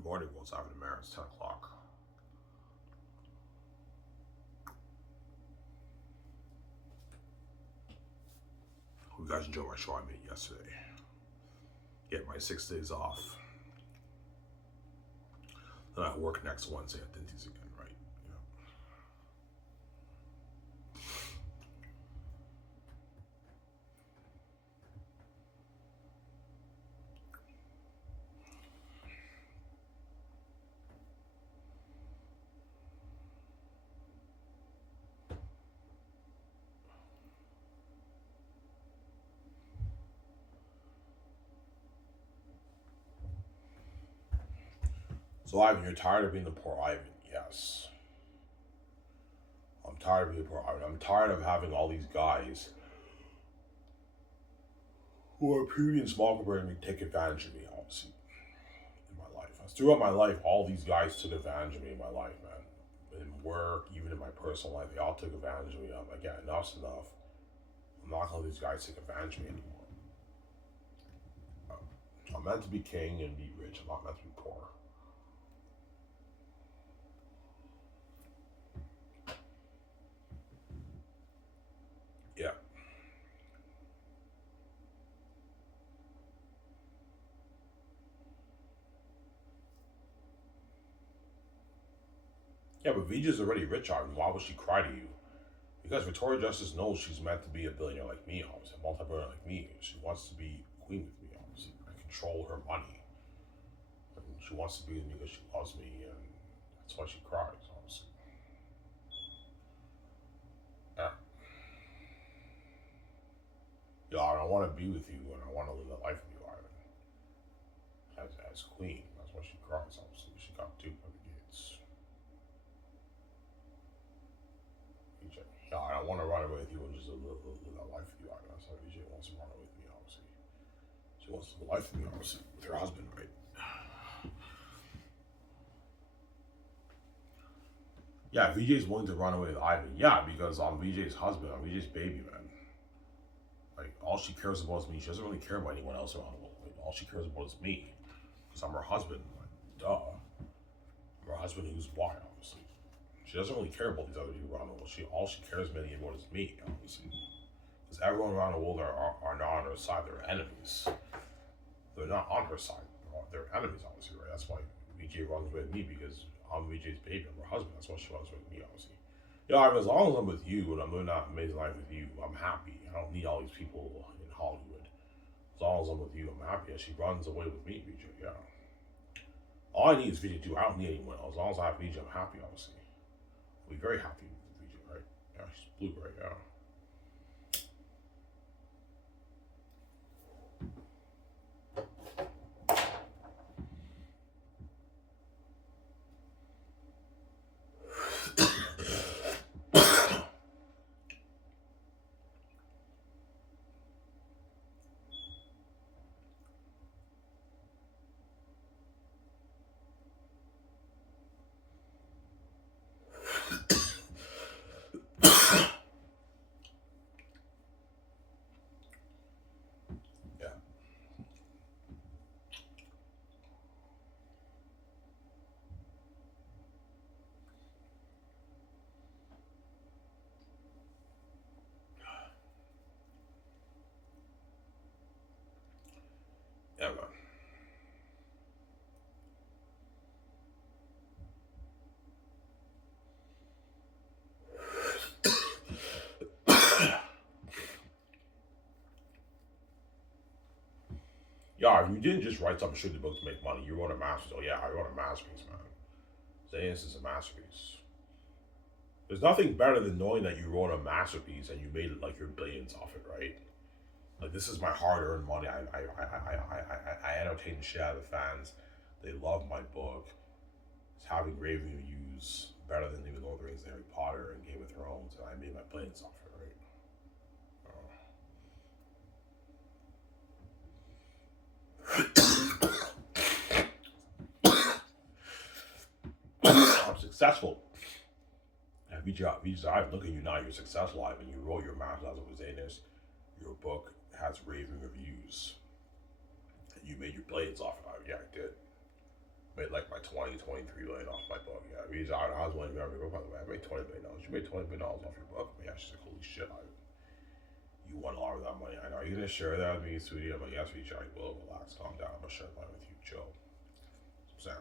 Good morning, what's happening, Mayor? It's 10 o'clock. Hope you guys enjoyed my show I made yesterday. Get my 6 days off. Then I work next Wednesday at Dinty's again, right? Yeah. So, Ivan, you're tired of being the poor Ivan? Yes. I'm tired of being the poor Ivan. I'm tired of having all these guys who are puny and small compared to me take advantage of me, obviously, in my life. Throughout my life, all these guys took advantage of me in my life, man. In work, even in my personal life, they all took advantage of me. I'm like, yeah, enough's enough. I'm not gonna let these guys take advantage of me anymore. I'm meant to be king and be rich. I'm not meant to be poor. Yeah. Yeah, but Vija's already rich, Arden. Why would she cry to you? Because Victoria Justice knows she's meant to be a billionaire like me, obviously, a multi-billionaire like me. She wants to be queen with me, obviously. I control her money. And she wants to be with me because she loves me, and that's why she cries, obviously. Yeah. Yeah, I want to be with you, and I want to live that life with you, Ivan. As queen. That's why she cries, obviously. She got duped by the gates. VJ. Yeah, I want to run away with you and just live that life with you, Ivan. That's why VJ wants to run away with me, obviously. She wants to live a life with me, obviously, with her husband, right? Yeah, VJ's willing to run away with Ivan. Yeah, because I'm VJ's husband. I'm VJ's baby, man. Like, all she cares about is me. She doesn't really care about anyone else around the world. Like, all she cares about is me. Because I'm her husband. Like, duh. I'm her husband who's white, obviously. She doesn't really care about these other people around the world. All she cares mainly about is me, obviously. Because everyone around the world are not on her side. They're enemies. They're not on her side. They're enemies, obviously, right? That's why VJ runs with me, because I'm VJ's baby. I'm her husband. That's why she runs with me, obviously. Yeah, as long as I'm with you and I'm living that amazing life with you, I'm happy. I don't need all these people in Hollywood. As long as I'm with you, I'm happy. And she runs away with me, VJ. Yeah. All I need is VJ too. I don't need anyone else. As long as I have VJ, I'm happy, obviously. I'll be very happy with VJ, right? Yeah, she's blue, right? Yeah. Yeah. Yeah, man. Yeah, you didn't just write some shitty book to make money. You wrote a masterpiece. Oh, yeah, I wrote a masterpiece, man. Zayas is a masterpiece. There's nothing better than knowing that you wrote a masterpiece and you made it like your billions off it, right? Like, this is my hard-earned money. I entertain the shit out of the fans. They love my book. It's having rave reviews better than even Lord of the Rings, Harry Potter, and Game of Thrones, and I made my billions off it, right? I'm successful. And VJ, I look at you now. You're successful, Ivan. You wrote your master's of Zaynus. Your book has raving reviews. And you made your billions off it, Ivan. Yeah, I did. made like my 20, 23 million off my book. Yeah, I was wondering, by the way, I made $20 million. You made $20 million off your book. Yeah, she's like, holy shit, you won a lot of that money. I know. Are you gonna share that with me, sweetie? I'm like, yes, sweetie. Like, well, relax, calm down. I'm gonna share that with you, Joe. Sarah.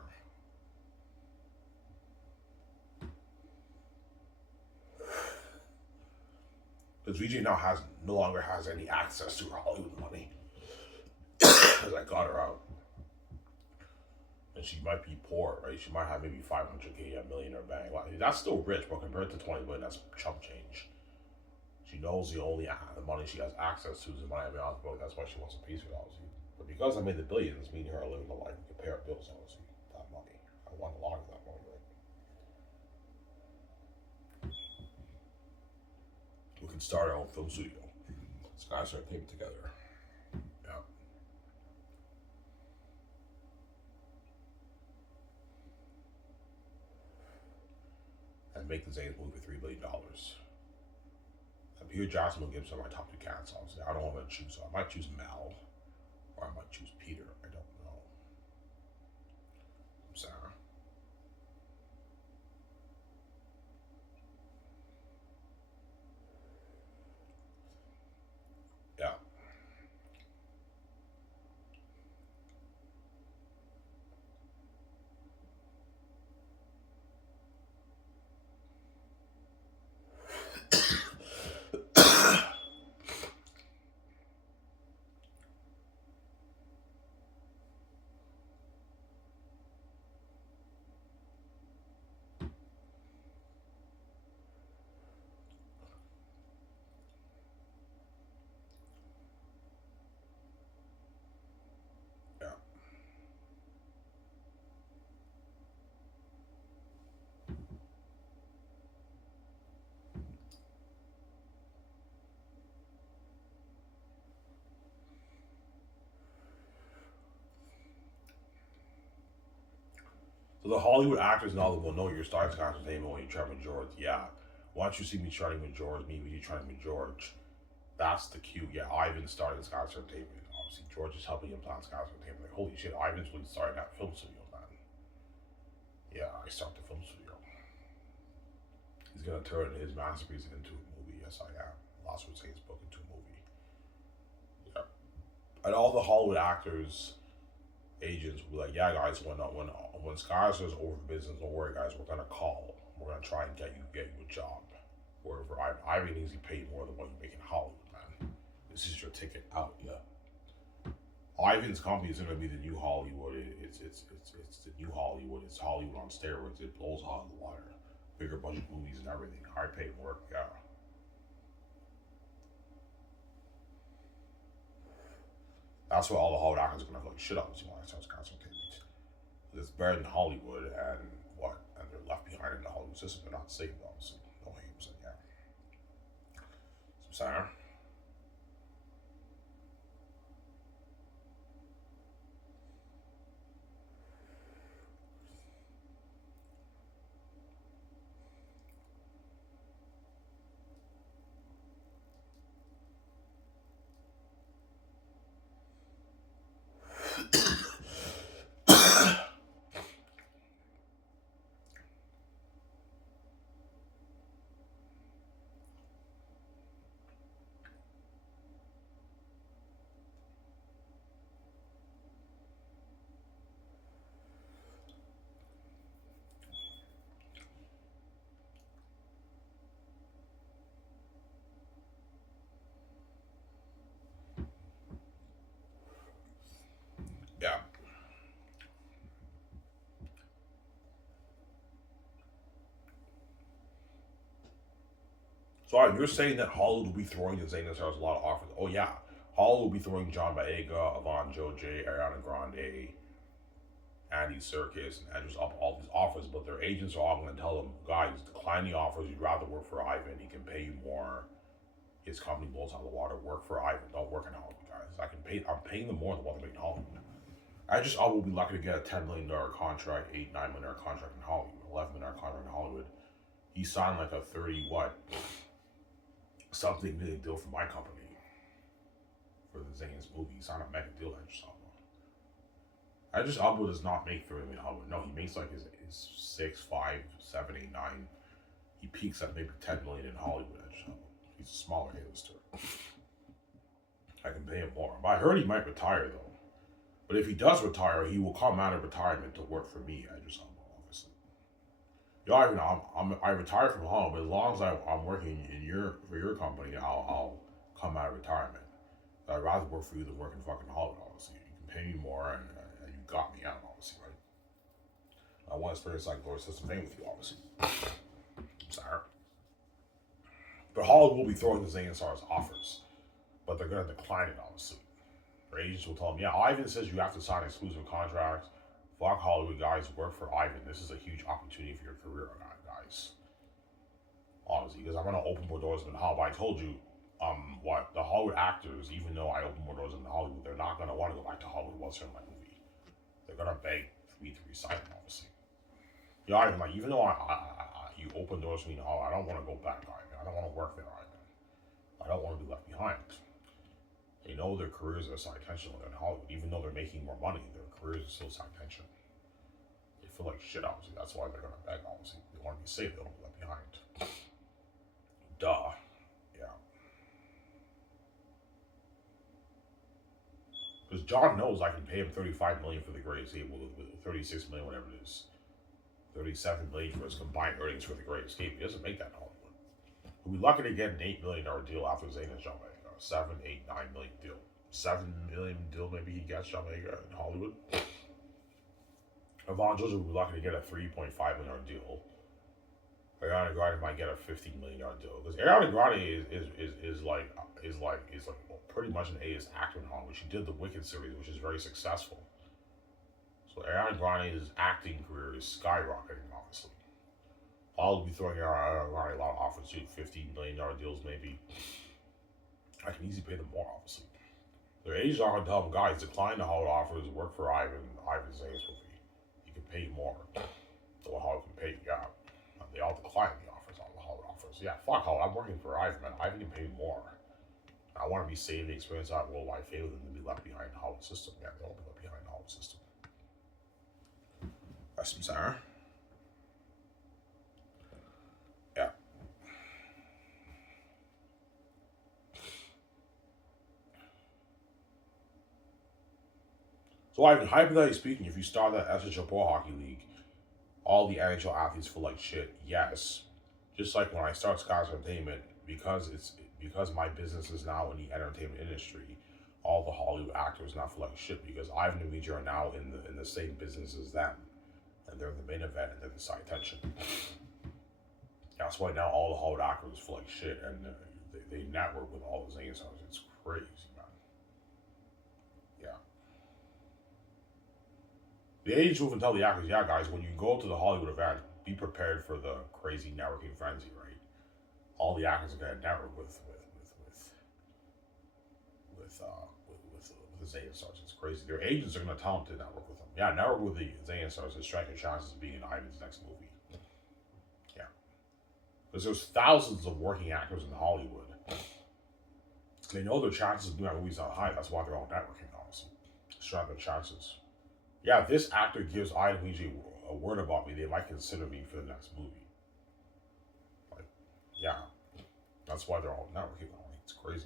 Because VJ now no longer has any access to her Hollywood money. Because I got her out. And she might be poor, right? She might have maybe 500K, a million in her bank. Well, that's still rich, but compared to 20 million, that's chump change. She knows the money she has access to is the money I made off the book. That's why she wants a piece of it, obviously. But because I made the billions, me and her are living the life. We can pay our bills, obviously. That money. I want a lot of that money, right? We can start our own film studio. This guys are taping together. Yeah. And make the Zane's movie for $3 billion. Peter Jackson and Gibson are my top two cats, obviously. I don't know what to choose. So I might choose Mel, or I might choose Peter. I don't know. Sarah. Yeah. Yeah. So the Hollywood actors and all them will know you're starting Scott Entertainment when you try with George. Yeah. Once you see me starting with George, me with you trying with George, that's the cue. Yeah, Ivan's starting Scott Entertainment. Obviously, George is helping him plan Scott Entertainment. Like, holy shit, Ivan's really starting that film studio, man. Yeah, I start the film studio. He's gonna turn his masterpiece into a movie. Yes, I am. Last would say his book into a movie. Yeah. And all the Hollywood actors, agents will be like, yeah, guys, when Scars is over business, don't worry, guys, we're gonna call. We're gonna try and get you a job. Wherever Ivan needs to pay more than what you make in Hollywood, man. This is your ticket out, yeah. Ivan's company is gonna be the new Hollywood. It's the new Hollywood. It's Hollywood on steroids. It blows out of the water. Bigger budget movies and everything. High paid work, yeah. That's what all the Hollywood actors are gonna have like shit up. You want to start entertainment. It's better than Hollywood and what? And they're left behind in the Hollywood system. They're not saved, obviously. No names, and yeah. So, Sarah. Yeah. So you're saying that Hollywood will be throwing the Zayn Stars a lot of offers? Oh yeah, Hollywood will be throwing John Boyega, Yvonne Joe J, Ariana Grande, Andy Serkis, and just up all these offers, but their agents are all going to tell them, guys, decline the offers. You'd rather work for Ivan. He can pay you more. His company blows out of the water. Work for Ivan. Don't work in Hollywood, guys. I'm paying them more than what they make in Hollywood. I will be lucky to get a $10 million contract, $8, $9 million contract in Hollywood, $11 million contract in Hollywood. He signed like a 30 what something million deal for my company for the Zayn's movie. He signed a mega deal. I just saw one. Idris Elba does not make 30 million in Hollywood. No, he makes like his 6, 5, 7, 8, 9. He peaks at maybe 10 million in Hollywood. Idris Elba. He's a smaller A-lister. I can pay him more. But I heard he might retire though. But if he does retire, he will come out of retirement to work for me, Idris Elba, obviously. Yeah, you know, I retire from home. As long as I'm working for your company, I'll come out of retirement. I'd rather work for you than work in fucking Hollywood, obviously. You can pay me more and you got me out, obviously, right? I want to experience like Lord System fame with you, obviously. Sorry. But Hollywood will be throwing the Zane Stars offers, but they're going to decline it, obviously. Their agents will tell them, yeah, Ivan says you have to sign exclusive contracts. Fuck Hollywood, guys. Work for Ivan. This is a huge opportunity for your career, guys. Honestly, because I'm going to open more doors in Hollywood. I told you, what the Hollywood actors, even though I open more doors in Hollywood, they're not going to want to go back to Hollywood once they're in my movie. They're going to beg for me to resign, obviously. Yeah, Ivan, like, even though you open doors for me in Hollywood, I don't want to go back, Ivan. I don't want to work there, Ivan. I don't want to be left behind. They know their careers are side tension in Hollywood. Even though they're making more money, their careers are still side tension. They feel like shit, obviously. That's why they're going to beg, obviously. They want to be safe. They don't be left behind. Duh. Yeah. Because John knows I can pay him $35 million for the Great Escape, with $36 million, whatever it is. $37 million for his combined earnings for the Great Escape. He doesn't make that in Hollywood. He'll be lucky to get an $8 million deal after Zayn and Jamaica. 7, 8, 9 million deal. 7 million deal maybe he gets Jamaica in Hollywood. Yvonne Georgia will be lucky to get a $3.5 million deal. Ariana Grande might get a $15 million deal. Because Ariana Grande is like pretty much an A-list actor in Hollywood. She did the Wicked series, which is very successful. So Ariana Grande's acting career is skyrocketing, obviously. I'll be throwing Ariana Grande a lot of offers too, $15 million deals maybe. I can easily pay them more, obviously. Their agents are going to tell them, guys, decline the Hollywood offers, work for Ivan Zane's movie. He can pay you more than what Hollywood can pay you. Yeah. They all decline the offers, all the Hollywood offers. Yeah, fuck Hollywood. I'm working for Ivan, man. Ivan can pay me more. I want to be saved the experience out worldwide favor than to be left behind in the Hollywood system. Yeah, they won't be left behind in the Hollywood system. That's some Sarah. Yeah. So, Ivan, hypothetically speaking, if you start that SHL Pro Hockey League, all the NHL athletes feel like shit. Yes, just like when I start Skiv Entertainment, because my business is now in the entertainment industry, all the Hollywood actors now feel like shit because Ivan and VJ are now in the same business as them, and they're the main event and they're the side tension. That's why now all the Hollywood actors feel like shit, and they network with all the Zane stars. It's crazy, man. Yeah. The agents will even tell the actors, yeah, guys, when you go to the Hollywood event, be prepared for the crazy networking frenzy, right? All the actors are gonna network with the Zane stars. It's crazy. Their agents are gonna tell them to network with them. Yeah, network with the Zane stars to strike your chances of being in Ivan's next movie. Yeah, because there's thousands of working actors in Hollywood. They know their chances of doing that movies not high. That's why they're all networking, honestly. Strike their chances. Yeah, if this actor gives Ivan VJ a word about me, they might consider me for the next movie. Like, yeah, that's why they're all networking. It's crazy.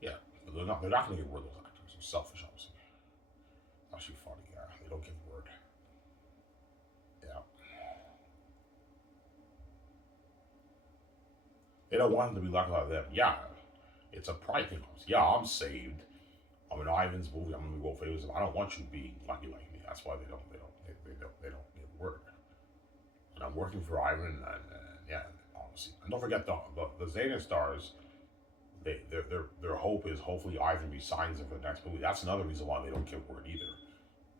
Yeah, but they're not going to get word of those actors. They're selfish, obviously. Actually, funny. Yeah, they don't give word. Yeah, they don't want them to be like them. Yeah, it's a pride thing. Yeah, I'm saved. I'm in Ivan's movie. I'm gonna be world famous. I don't want you being lucky like me. That's why they don't give word. And I'm working for Ivan, and yeah, honestly. And don't forget the Zeta stars. Their hope is hopefully Ivan resigns him for the next movie. That's another reason why they don't give word either,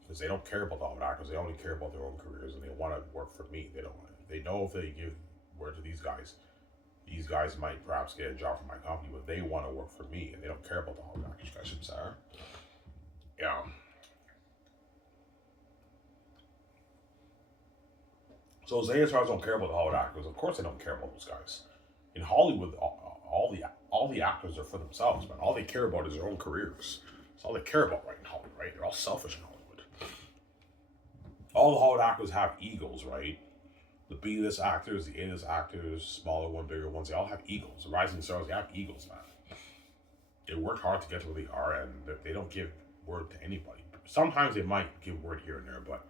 because they don't care about the other actors. They only care about their own careers, and they want to work for me. They don't. They know if they give word to these guys might perhaps get a job from my company, but they want to work for me, and they don't care about the other actors. I should say, yeah. So Zane stars don't care about the Hollywood actors. Of course, they don't care about those guys. In Hollywood, all the actors are for themselves, man. All they care about is their own careers. That's all they care about right in Hollywood, right? They're all selfish in Hollywood. All the Hollywood actors have egos, right? The B-list actors, the A-list actors, smaller ones, bigger ones, they all have egos. The rising stars, they have egos, man. They work hard to get to where they are, and they don't give word to anybody. Sometimes they might give word here and there, but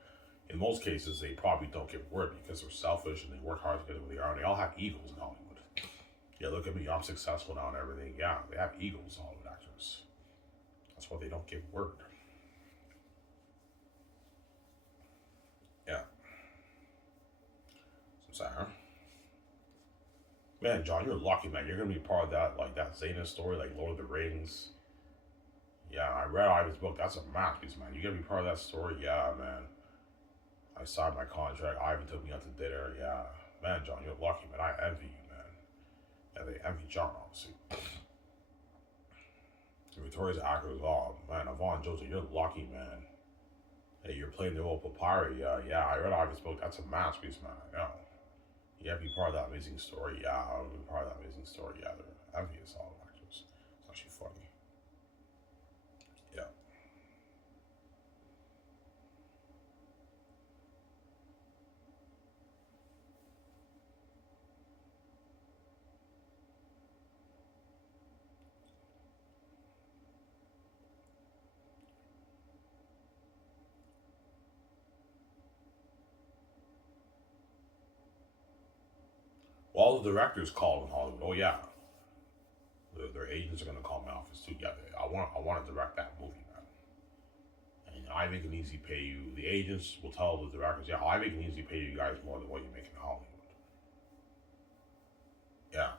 in most cases, they probably don't give word because they're selfish and they work hard to get to where they are. And they all have egos in Hollywood. Yeah, look at me, I'm successful now and everything. Yeah, they have egos, Hollywood actors. That's why they don't give word. Yeah. So I'm saying, man, John, you're lucky, man. You're gonna be part of that, like that Xena story, like Lord of the Rings. Yeah, I read Ivan's book. That's a masterpiece, man. You gotta be part of that story. Yeah, man. I signed my contract. Ivan took me out to dinner. Yeah, man, John, you're lucky, man. I envy you, man. Yeah, they envy John, obviously. Victoria's actor was, oh man, Yvonne Joseph, you're lucky, man. Hey, you're playing the role of Papyri. Yeah, I read Ivan's book. That's a masterpiece, man. Yeah. You gotta be part of that amazing story. Yeah, I want to be part of that amazing story. Yeah, they're envious, all the actors. It's actually funny. Yeah. Well, all the directors called in Hollywood. Oh yeah, their agents are gonna call my office too. Yeah, I want to direct that movie, man. And Ivan can easily pay you. The agents will tell the directors, yeah, Ivan can easily pay you guys more than what you make in Hollywood. Yeah,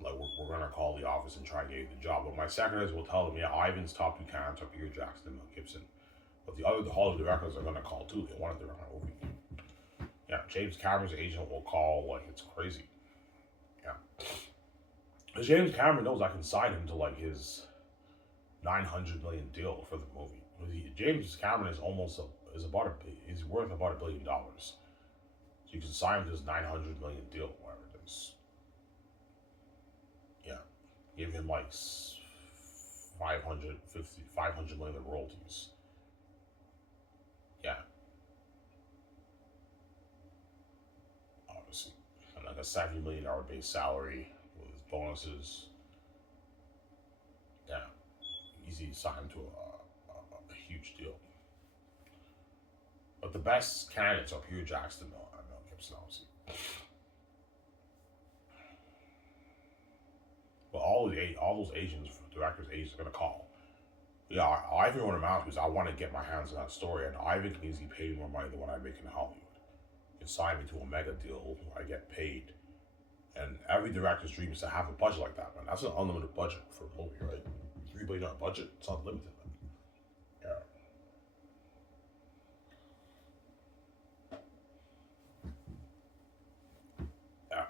like we're gonna call the office and try and get you the job. But my secretaries will tell them, yeah, Ivan's top two candidates are Peter Jackson and Mel Gibson. But the other Hollywood directors are gonna call too. They want to direct my movie. Yeah, James Cameron's agent will call like it's crazy. Yeah, because James Cameron knows I can sign him to like his 900 million deal for the movie. James Cameron is almost is about he's worth about $1 billion. So you can sign him to his 900 million deal, whatever it is. Yeah, give him like 500 million in royalties. Yeah, obviously, and like a $70 million base salary with his bonuses. Yeah, easy to sign him to a huge deal. But the best candidates are Peter Jackson and Mel Gibson, obviously. But all those agents, directors, agents are gonna call. Yeah, Ivan wrote him out because I want to get my hands on that story, and Ivan can easily pay me more money than what I make in Hollywood. He can sign me to a mega deal where I get paid. And every director's dream is to have a budget like that, man. That's an unlimited budget for a movie, right? $3 billion budget, it's unlimited, man. Yeah. Yeah.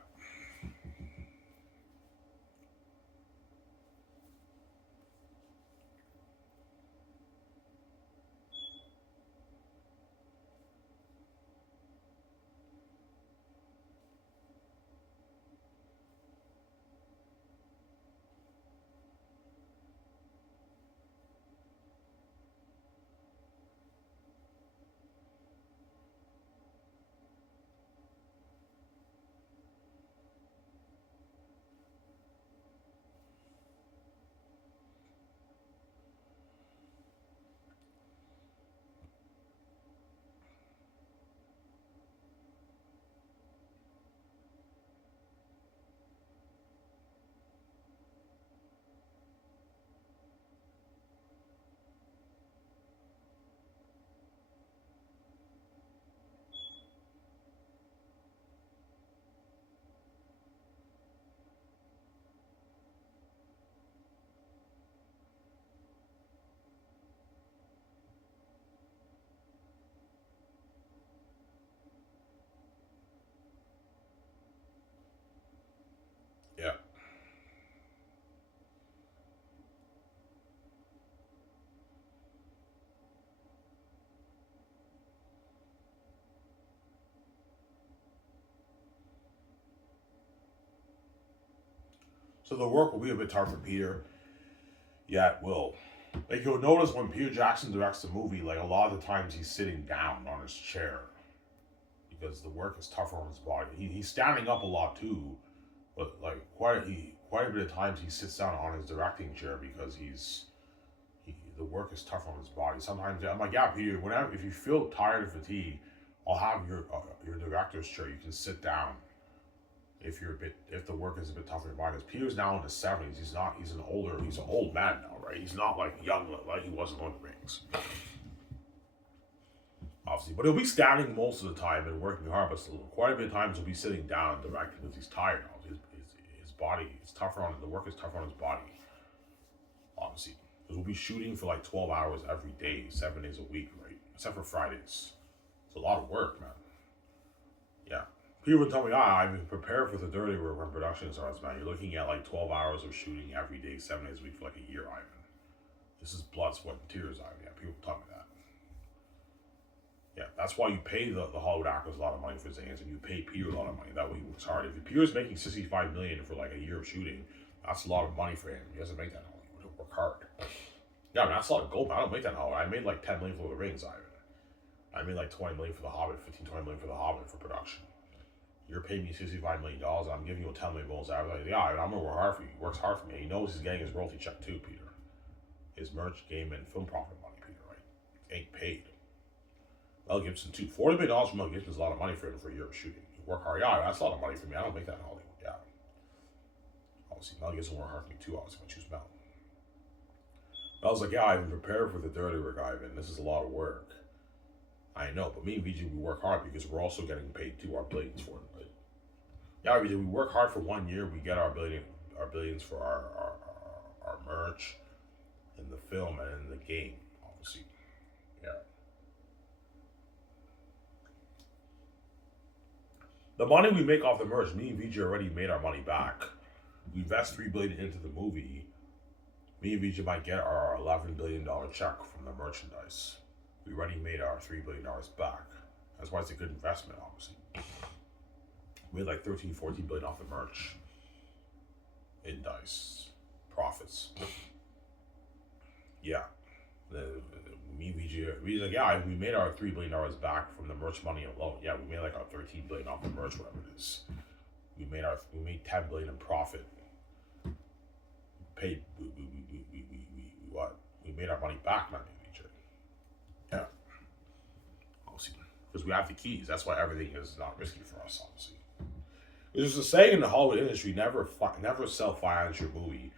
So the work will be a bit tough for Peter. Yeah, it will. Like you'll notice when Peter Jackson directs a movie, like a lot of the times he's sitting down on his chair because the work is tougher on his body. He's standing up a lot too, but like quite a bit of times he sits down on his directing chair because the work is tough on his body. Sometimes I'm like, yeah, Peter. Whenever if you feel tired or fatigued, I'll have your director's chair. You can sit down if the work is a bit tough on your body. Because Peter's now in his 70s. He's an old man now, right? He's not like young like he was in Lord of the Rings. Obviously, but he'll be standing most of the time and working hard. But still, quite a bit of times he'll be sitting down and directing because he's tired now. His body is tougher on the work is tougher on his body. Obviously, because we'll be shooting for like 12 hours every day, 7 days a week, right? Except for Fridays. It's a lot of work, man. Yeah. People would tell me, I've been prepared for the dirty work when production starts, man. You're looking at like 12 hours of shooting every day, 7 days a week for like a year, Ivan. This is blood, sweat, and tears, Ivan. Yeah, people tell me that. Yeah, that's why you pay the Hollywood actors a lot of money for Zans, and you pay Peter a lot of money. That way he works hard. If Peter's making $65 million for like a year of shooting, that's a lot of money for him. He doesn't make that in Hollywood. He'll work hard. Yeah, man, that's a lot of gold. I don't make that in Hollywood. I made like 10 million for the Rings, Ivan. I made like 20 million for the Hobbit, 15, 20 million for the Hobbit for production. You're paying me $65 million, and I'm giving you a 10 million bonus. I was like, yeah, I'm gonna work hard for you. He works hard for me. He knows he's getting his royalty check too, Peter. His merch, game, and film profit money, Peter, right? Ain't paid. Mel Gibson too. $40 million for Mel Gibson is a lot of money for him for a year of shooting. You work hard, yeah, that's a lot of money for me. I don't make that in Hollywood, yeah. Obviously, Mel Gibson work hard for me too. Obviously, I choose Mel. I was like, yeah, I've been prepared for the dirty work, Ivan. This is a lot of work. I know, but me and VJ, we work hard because we're also getting paid too, our billions for it. But yeah, VJ, we work hard for 1 year. We get our billions for our merch, in the film, and in the game, obviously. Yeah. The money we make off the merch, me and VJ already made our money back. We invest $3 billion into the movie. Me and VJ might get our $11 billion check from the merchandise. We already made our $3 billion back. That's why it's a good investment, obviously. We made like 13, 14 billion off the merch in dice profits. Yeah. Me, VG, we like, yeah, we made our $3 billion back from the merch money alone. Yeah, we made like our 13 billion off the merch, whatever it is. We made 10 billion in profit. Paid what? We made our money back, man, VG. Yeah. Obviously, because we have the keys. That's why everything is not risky for us, obviously. There's a saying in the Hollywood industry: never self-finance your movie.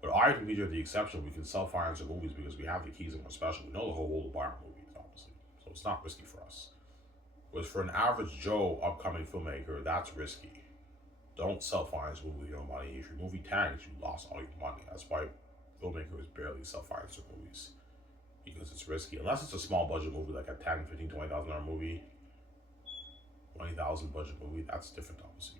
But I and VJ are the exception. We can self-finance our movies because we have the keys and we're special. We know the whole world to buy our movies, obviously. So it's not risky for us. Whereas for an average Joe upcoming filmmaker, that's risky. Don't self-finance your movie with your own money. If your movie tanks, you lost all your money. That's why filmmakers barely self-finance their movies. Because it's risky. Unless it's a small budget movie, like a $10,000, $15,000, $20,000 movie, 20,000 budget movie, that's different, obviously.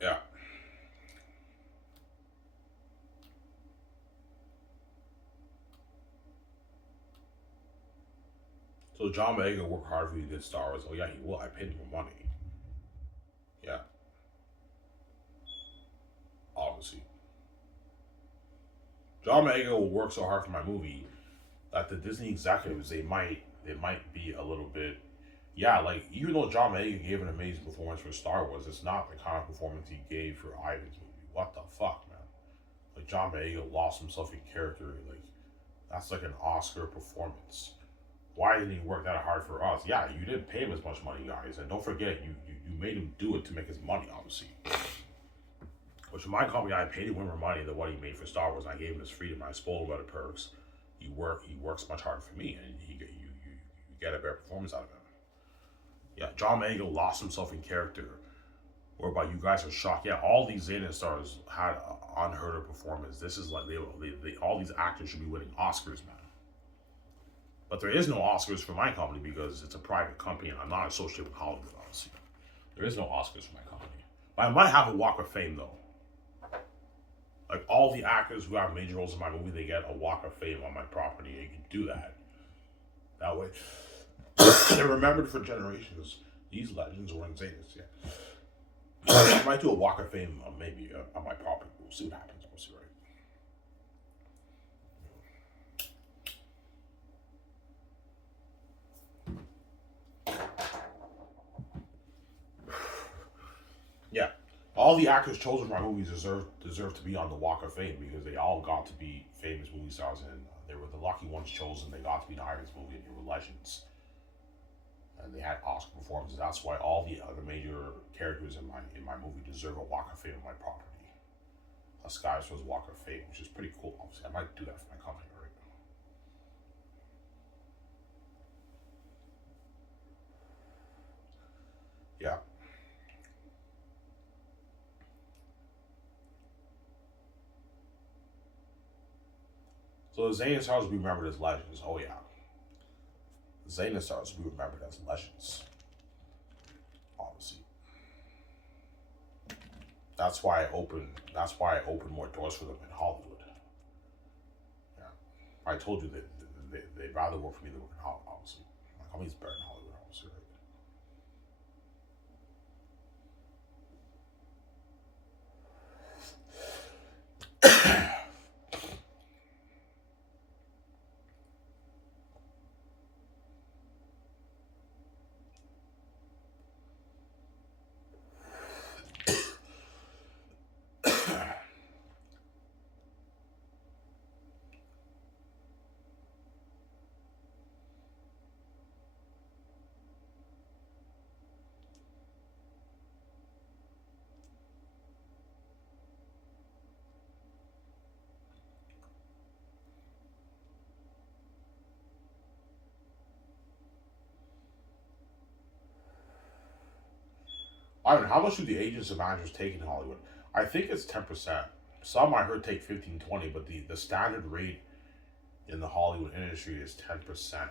Yeah. So John Boyega worked hard for you to get Star Wars. Oh yeah, he will. I paid him money. Yeah. John Boyega will work so hard for my movie that the Disney executives they might be a little bit, yeah, like even though John Boyega gave an amazing performance for Star Wars, it's not the kind of performance he gave for Ivan's movie. What the fuck, man? Like John Boyega lost himself in character. Like that's like an Oscar performance. Why didn't he work that hard for us? Yeah, you didn't pay him as much money, guys, and don't forget you made him do it to make his money, obviously. Which in my company, I paid him way more money than what he made for Star Wars. And I gave him his freedom. I spoiled him about the perks. He works much harder for me, and you get a better performance out of him. Yeah, John Boyega lost himself in character, whereby you guys are shocked. Yeah, all these Xena stars had an unheard of performance. This is like all these actors should be winning Oscars, man. But there is no Oscars for my company because it's a private company and I'm not associated with Hollywood, honestly. There is no Oscars for my company. But I might have a Walk of Fame, though. Like, all the actors who have major roles in my movie, they get a Walk of Fame on my property. And you can do that. That way, they're remembered for generations. These legends were insane. Yeah. I might do a Walk of Fame maybe on my property. We'll see what happens. We'll see, right? Yeah, all the actors chosen for my movies deserve to be on the Walk of Fame because they all got to be famous movie stars, and they were the lucky ones chosen. They got to be in Ivan's movie, and they were legends, and they had Oscar performances. That's why all the other major characters in my movie deserve a Walk of Fame on my property. A Skiv was Walk of Fame, which is pretty cool. Obviously, I might do that for my company, right? Yeah. So the Xena stars will be remembered as legends. Oh yeah, the Xena stars will be remembered as legends. Obviously, that's why I open. That's why I open more doors for them in Hollywood. Yeah, I told you that they'd rather work for me than work in Hollywood. Obviously, my company's better in Hollywood. Obviously, right? I don't know, how much do the agents and managers take in Hollywood? I think it's 10%. Some I heard take 15, 20, but the standard rate in the Hollywood industry is 10%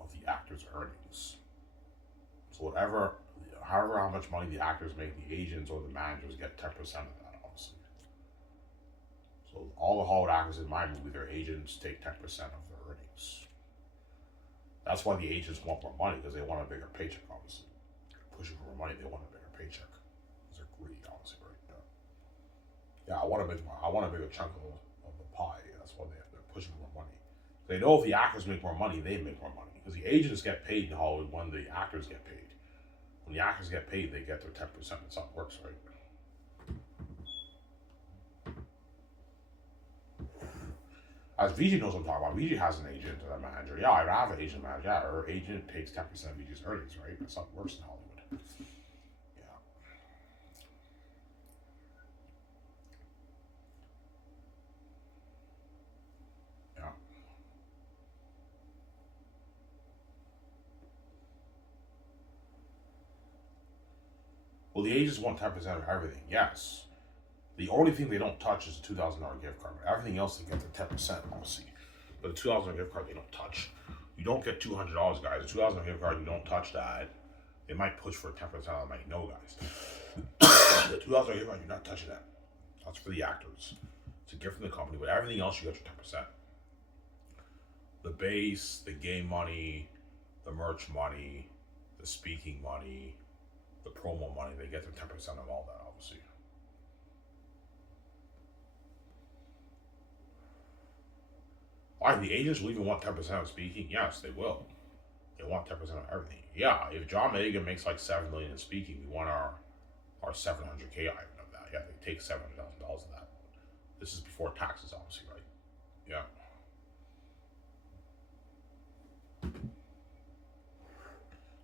of the actor's earnings. So whatever, however how much money the actors make, the agents or the managers get 10% of that, obviously. So all the Hollywood actors in my movie, their agents take 10% of their earnings. That's why the agents want more money, because they want a bigger paycheck, obviously. Pushing for more money, they want a bigger paycheck. Because they're greedy, honestly, right? Yeah, I want a bigger chunk of the pie. That's why they're pushing for more money. They know if the actors make more money, they make more money. Because the agents get paid in Hollywood when the actors get paid. When the actors get paid, they get their 10%. That's how it works, right? As VJ knows what I'm talking about. VJ has an agent and a manager. Yeah, I have an agent manager. Yeah, her agent takes 10% of VJ's earnings, right? That's how it works in Hollywood. Yeah. Yeah. Well, the agents want 10% of everything. Yes. The only thing they don't touch is the $2,000 gift card. Everything else they get the 10%, obviously. But the $2,000 gift card they don't touch. You don't get $200, guys. The $2,000 gift card, you don't touch that. They might push for 10%. I might know, guys. The $2,000 gift card, you're not touching that. That's for the actors. It's a gift from the company, but everything else you get your 10%. The base, the game money, the merch money, the speaking money, the promo money, they get their 10% of all that, obviously. Why the agents will even want 10% of speaking? Yes, they will. They want 10% of everything. Yeah, if John Megan makes like 7 million in speaking, we want our 700K item of that. Yeah, they take $700,000 of that. This is before taxes, obviously, right? Yeah.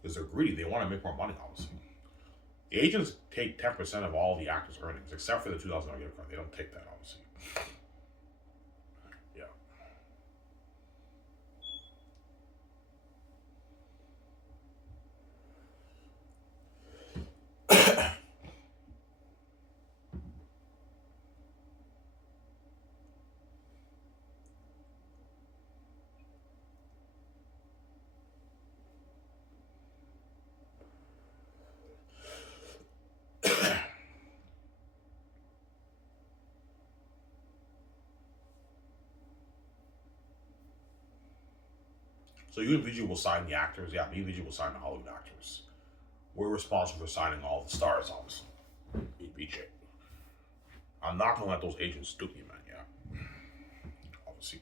Because they're greedy. They want to make more money, obviously. The agents take 10% of all the actors' earnings, except for the $2,000 gift card. They don't take that, obviously. Yeah. So you and VG will sign the actors. Yeah, me and VG will sign the Hollywood actors. We're responsible for signing all the stars, obviously. Me and VJ. I'm not gonna let those agents dupe me, man. Yeah, obviously.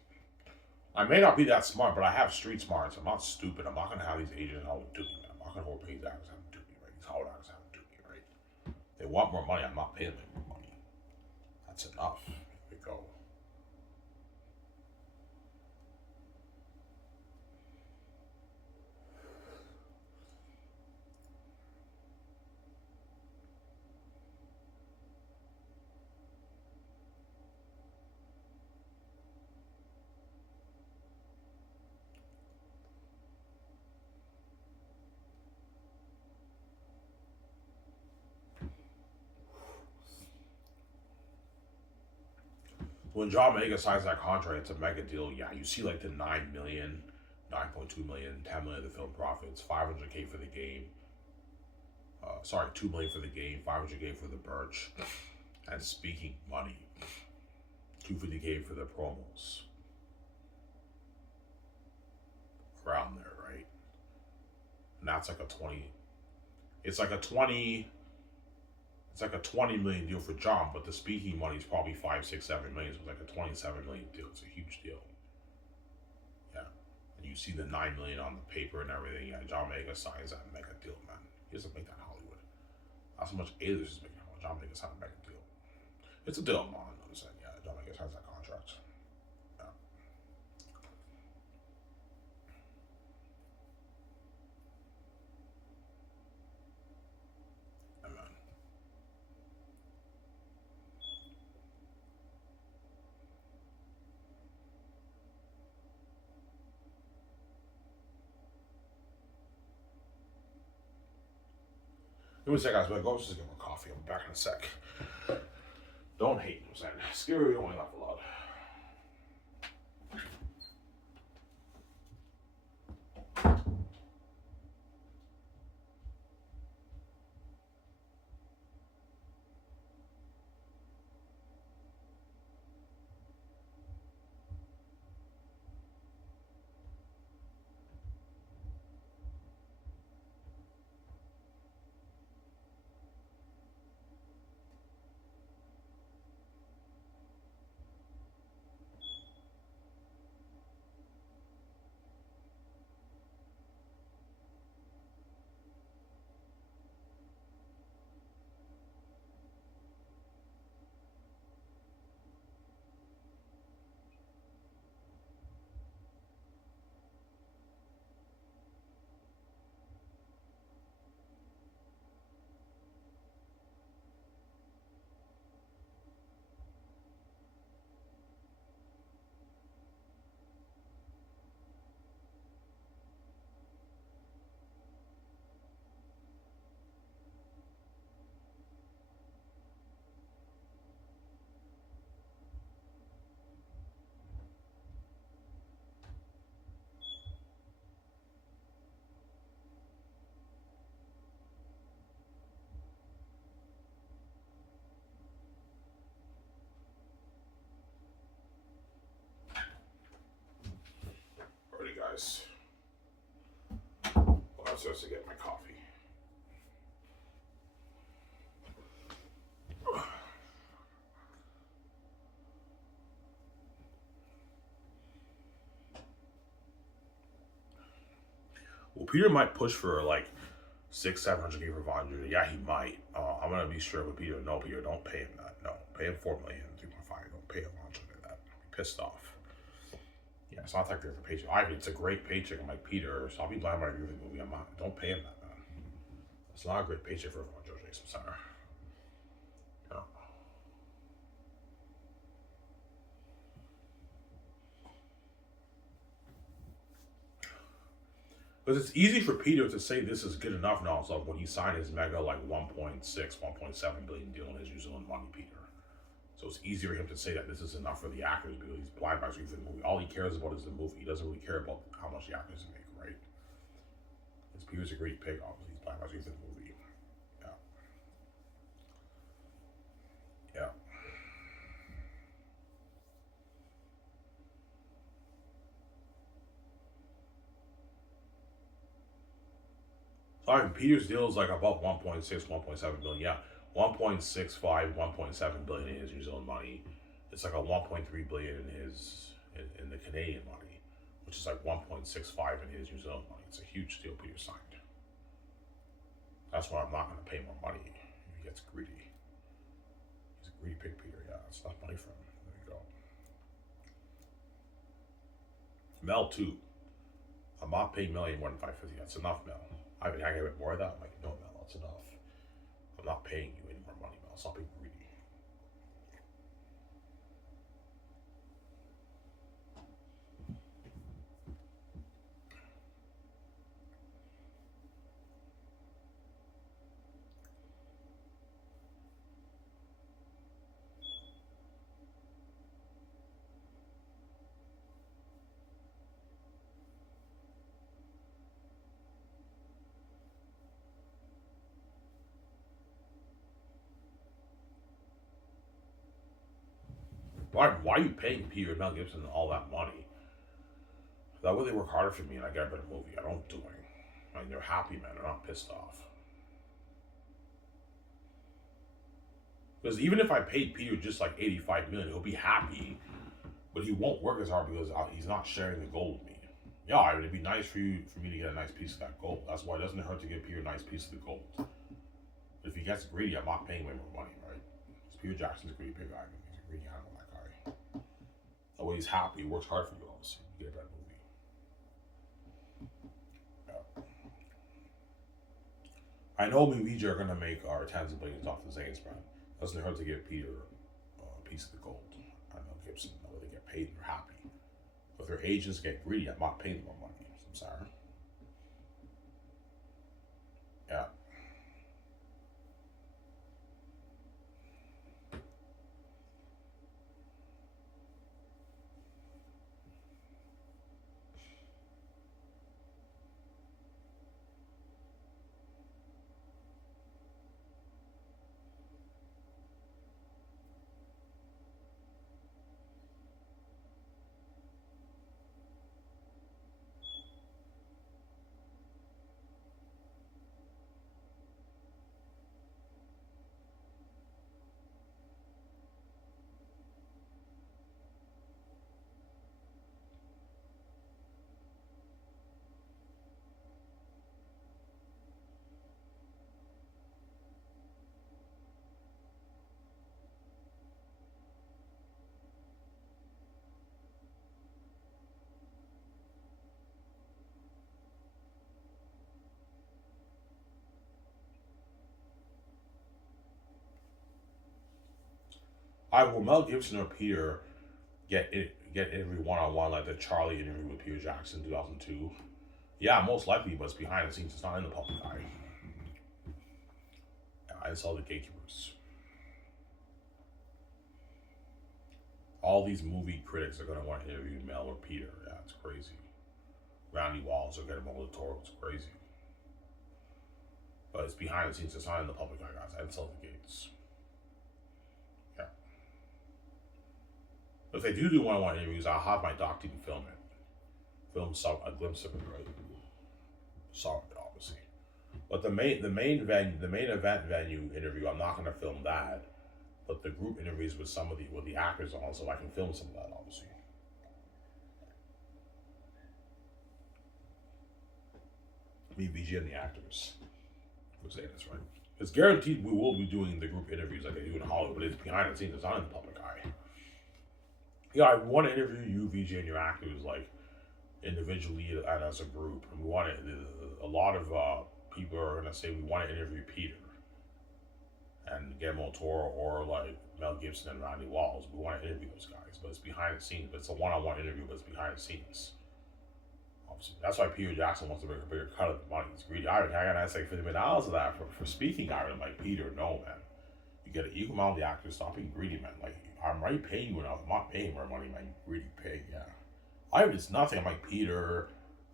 I may not be that smart, but I have street smarts. I'm not stupid. I'm not gonna have these agents all dupe me, man. I'm not gonna overpay these actors having dupe me, right? These Hollywood actors having dupe me, right? They want more money. I'm not paying them more money. That's enough. Here we go. When John Mega signs that contract, it's a mega deal. Yeah, you see like the 9 million, 9.2 million, 10 million of the film profits, 500K for the game. Sorry, 2 million for the game, 500K for the birch, and speaking money, 250K for the promos. Around there, right? And that's like a 20. It's like a 20. It's like a 20 million deal for John, but the speaking money is probably 5, 6, 7 million. So it's like a 27 million deal. It's a huge deal. Yeah. And you see the 9 million on the paper and everything. Yeah, John Mega signs that mega deal, man. He doesn't make that in Hollywood. Not so much A-listers is making Hollywood. John Mega signs a mega deal. It's a deal, man. I'm saying, yeah, John Mega signs that contract. Yeah. And man. Give me a sec, guys. But go just get more coffee. I'm back in a sec. Don't hate. I'm saying, scary. Only laugh a lot. Alrighty, guys. Well, I'm supposed to get my coffee. Well, Peter might push for like 700K for Von Jr. Yeah, he might. I'm gonna be straight with Peter. No, Peter, don't pay him that. No, pay him 4 million, 3.5. Don't pay him Von Jr. that. I'm pissed off. Yeah, it's not that great of a paycheck. It's a great paycheck. I'm like Peter, so I'll be blind by the movie. I'm not. Don't pay him that, man. It's not a great paycheck for Von Jr. I'm sorry. No. Because it's easy for Peter to say this is good enough now. So when he signed his mega like 1.6, 1.7 billion deal in his New Zealand money, Peter. So it's easy for him to say that this is enough for the actors because he's blind by the movie. All he cares about is the movie. He doesn't really care about how much the actors make, right? Because Peter's a great pick, obviously. He's blind by the movie. Yeah. Yeah. So I mean, Peter's deal is like about 1.6, 1.7 billion. Yeah. 1.65, 1.7 billion in his New Zealand money. It's like a 1.3 billion in the Canadian money, which is like 1.65 in his New Zealand money. It's a huge deal Peter signed. That's why I'm not going to pay more money if he gets greedy. He's a greedy pig, Peter. Yeah, it's enough money for him. There you go. Mel too. I'm not paying Mel any more than 550. That's enough, Mel. I mean, I get a bit more of that. I'm like, no, Mel, that's enough. I'm not paying you any more money, Mel. Stop being greedy. Why are you paying Peter and Mel Gibson all that money? That way they work harder for me and I get a better movie. I don't do it. I mean, they're happy, man. They're not pissed off. Because even if I paid Peter just like 85 million, he'll be happy, but he won't work as hard because he's not sharing the gold with me. Yeah, I mean, it'd be nice for me to get a nice piece of that gold. That's why it doesn't hurt to give Peter a nice piece of the gold. But if he gets greedy, I'm not paying way more money, right? Because Peter Jackson's a greedy big guy. I mean, he's a greedy animal, that guy. That way he's happy. He works hard for you, obviously. You get a better movie. Yeah. I know me and VJ are gonna make our tens of billions off the Zane's brand. Doesn't hurt to give Peter a piece of the gold. I know Gibson, that way they get paid and they're happy. But if their agents get greedy, I'm not paying them more money. I'm sorry. Yeah. I will Mel Gibson or Peter get interview one on one like the Charlie interview with Peter Jackson 2002. Yeah, most likely, but it's behind the scenes. It's not in the public eye. Yeah, I saw the gatekeepers. All these movie critics are gonna want to interview Mel or Peter. Yeah, it's crazy. Randy Walls will get him on the tour. It's crazy. But it's behind the scenes. It's not in the public eye, guys. I saw the gates. Yeah. If they do one-on-one interviews, I'll have my doc team film it. Film some a glimpse of it, right? Solid, obviously. But the main event venue interview, I'm not gonna film that. But the group interviews with the actors on, so I can film some of that, obviously. Me, VJ, and the actors. We're saying this right. It's guaranteed we will be doing the group interviews like they do in Hollywood, but it's behind the scenes. It's not in the public eye. Yeah, I want to interview you, VJ, and your actors like individually and as a group. And we want to. A lot of people are gonna say we want to interview Peter and Guillermo Toro or like Mel Gibson and Randy Walls. We want to interview those guys, but it's behind the scenes. But it's a one-on-one interview, but it's behind the scenes. Obviously, that's why Peter Jackson wants to make a bigger cut of the money. He's greedy. I gotta ask like $50 million of that for speaking. I'm like, Peter, no man. You get an equal amount of the actors. Stop being greedy, man. Like I'm already paying you enough. I'm not paying more money, man. You greedy pig, yeah. It's nothing. I'm like, Peter,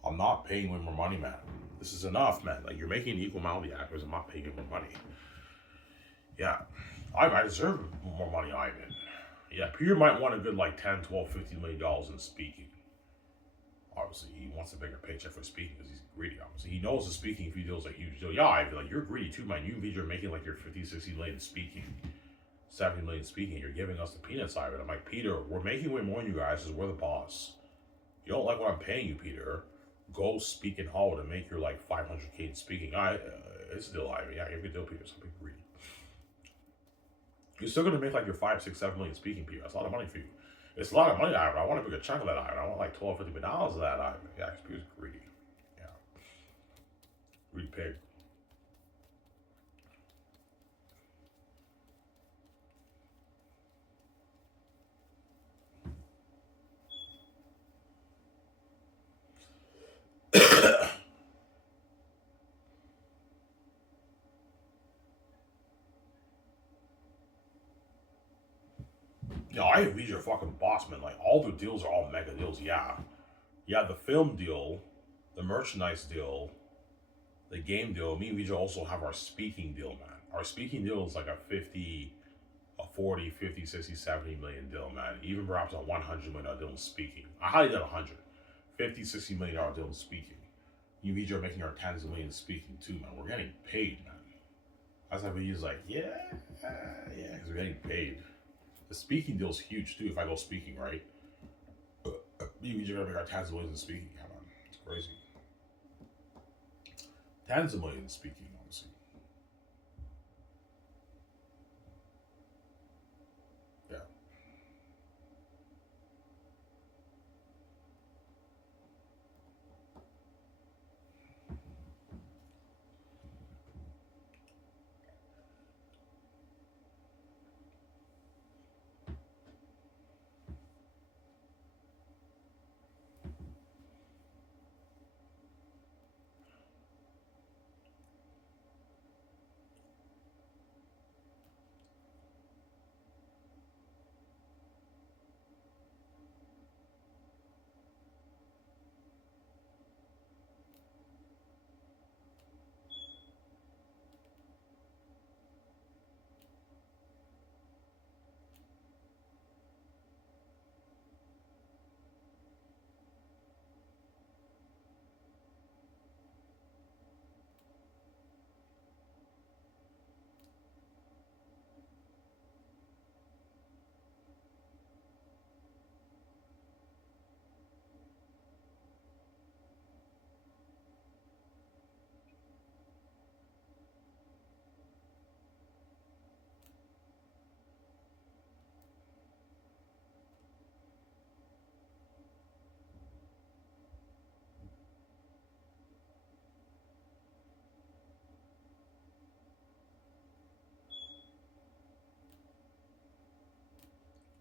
I'm not paying you more money, man. This is enough, man. Like you're making an equal amount of the actors. I'm not paying you more money. Yeah, I deserve more money, Ivan. Yeah, Peter might want a good like 10, 12, $15 million in speaking. Obviously, he wants a bigger paycheck for speaking because he's greedy. Obviously, he knows the speaking fee deal is like huge deal. Yeah, I feel like you're greedy too, man. You and VJ are making like your 50, 60 million speaking, 70 million speaking. You're giving us the peanut side of it. I'm like, Peter, we're making way more than you guys because we're the boss. You don't like what I'm paying you, Peter. Go speak in Hollywood and make your like 500K in speaking. It's still Ivan. Yeah, you're a good deal, Peter. Something greedy. You're still gonna make like your 5, 6, 7 million speaking, Peter. That's a lot of money for you. It's a lot of money, Ivan. I want a bigger chunk of that, Ivan. I want like $12, $50 million of that, Ivan. Yeah, because Peter's greedy. Yeah. Greedy pig. Yeah, I and VJ are fucking boss, man. Like, all their deals are all mega deals, yeah. Yeah, the film deal, the merchandise deal, the game deal. Me and VJ also have our speaking deal, man. Our speaking deal is like a 50, a 40, 50, 60, 70 million deal, man. Even perhaps a $100 million deal in speaking. I highly doubt 100. 50, $60 million deal in speaking. You and VJ are making our tens of millions speaking too, man. We're getting paid, man. That's why VJ's like, yeah, because we're getting paid. The speaking deal's huge too. If I go speaking, right? You are gonna make our tens of millions in speaking. Come on, it's crazy. Tens of millions speaking, honestly. Yeah.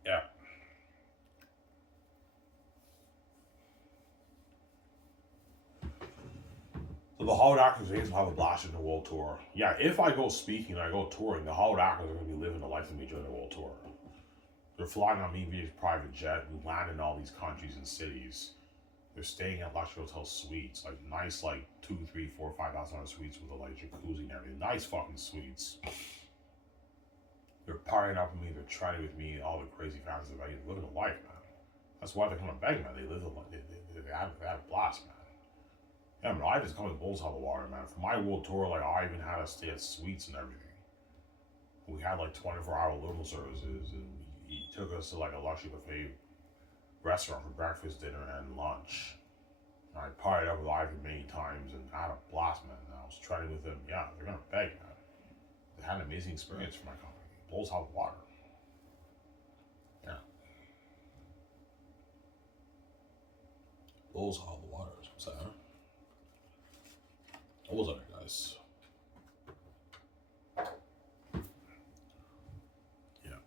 Yeah. So the Hollywood actors will have a blast in the world tour. Yeah, if I go speaking and I go touring, the Hollywood actors are going to be living the life of me during the world tour. They're flying on me via private jet. We land in all these countries and cities. They're staying at luxury hotel suites, like nice, like 2, 3, 4, $5,000 suites with a like jacuzzi and everything. Nice fucking suites. They're partying up with me. They're trying with me. All the crazy fans of living a life, man. That's why they're coming back, man. They live a life. They have a blast, man. Yeah, man. I just come with bulls out of the water, man. For my world tour, like I even had to stay at suites and everything. We had like 24-hour limo services, and he took us to like a luxury buffet restaurant for breakfast, dinner, and lunch. I partied up with Ivan many times and I had a blast, man. And I was training with him. Yeah, they're gonna beg, man. They had an amazing experience for my company. It blows hot water. Yeah, blows hot water. What's that? What was that, guys? Yeah.